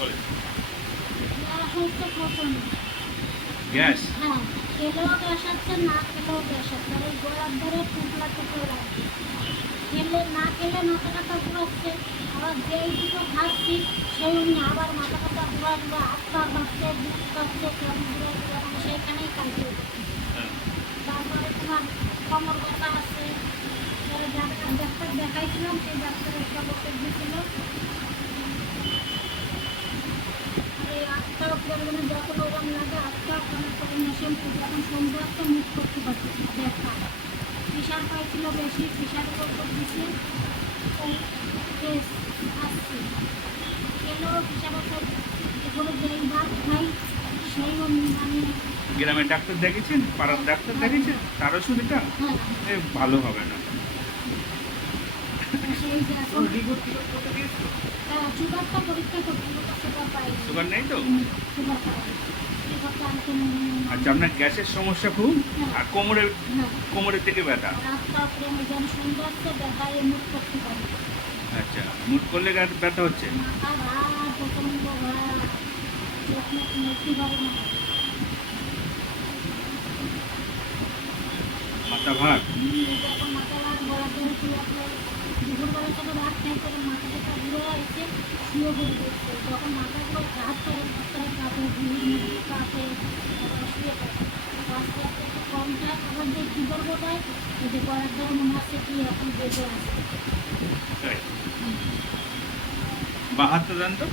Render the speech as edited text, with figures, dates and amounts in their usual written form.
বলেন। গ্যাস হচ্ছে প্রচন্ড। গ্যাস? হ্যাঁ, খেলেও গ্যাস হচ্ছে, না খেলেও গ্যাস হচ্ছে। আর এই গলার ধরে টুকরা টুকরো লাগছে। না খেলে মাথা ব্যথা ঘুরাচ্ছে, আবার যেই দুটো খাচ্ছি সেই অমনি আবার মাথা ব্যথা ঘুরাচ্ছে, হাত পা কাঁপছে, বুক কাঁপছে, কেমন ঘুরে ঘুরে মানে সেইখানেই কাটিয়ে দিচ্ছে। হ্যাঁ। তারপরে তোমার কোমর ব্যথা আছে। পরে ডাক্তার দেখাইছিলাম, সেই ডাক্তার একটা বছর দিয়েছিল। এই আটটা প্রবলেমে যখন ওরম লাগে, আটটা অনেক করে মেশিন যখন সন্ধ্যা একটা মুখ করতে পারতেছি না, ব্যথা। প্রেশার পাইছিল বেশি, প্রেশারের ওপর দিচ্ছে। ওই টেস্ট আসছে, খেলেও প্রেশার ওপর এগুলো যেই ভাত খাই সেই মানে গ্রামের ডাক্তার দেখেছেন? পাড়ার ডাক্তার দেখেছেন? তার ওষুধ এটা হ্যাঁ, ভালো হবে না। সেই যে এখন সুগারটা পরীক্ষা করছিল, সুগার পাই, সুগার নেই তো? সুগার পাই, সুগারটা আনতে আচ্ছা, আপনার গ্যাসের সমস্যা খুব, আর কোমরের হ্যাঁ, কোমরের থেকে ব্যথা। রাস্তা প্রেমে যেন সুন্দর হচ্ছে, ব্যথায় মুখ করতে পারি, আচ্ছা, মুট করলে ব্যথা হচ্ছে। মাথা ভার, প্রচন্ড ভার, চোখ মুখ মুক্তি পারে না। মাথা ভার? যখন মাথা ভার বলার ধরে তুই আপনার দুপুরবেলা থেকে ভাত খাই করে মাথা ব্যথা ঘুরে এসে শুয়ে পড়ে দিচ্ছে, যখন মাথাগুলো ঘাত করে মাথায় কাঁপে, ঘুরির মধ্যে কাঁপে, তারপরে শুয়ে পড়ে আস্তে আস্তে একটু কম খায়, আবার যে কী করবো তাই এই যে করার ধরে মনে হচ্ছে কি এখন বেঁচে আসছে। তাই? বা হাতটা দেন তো।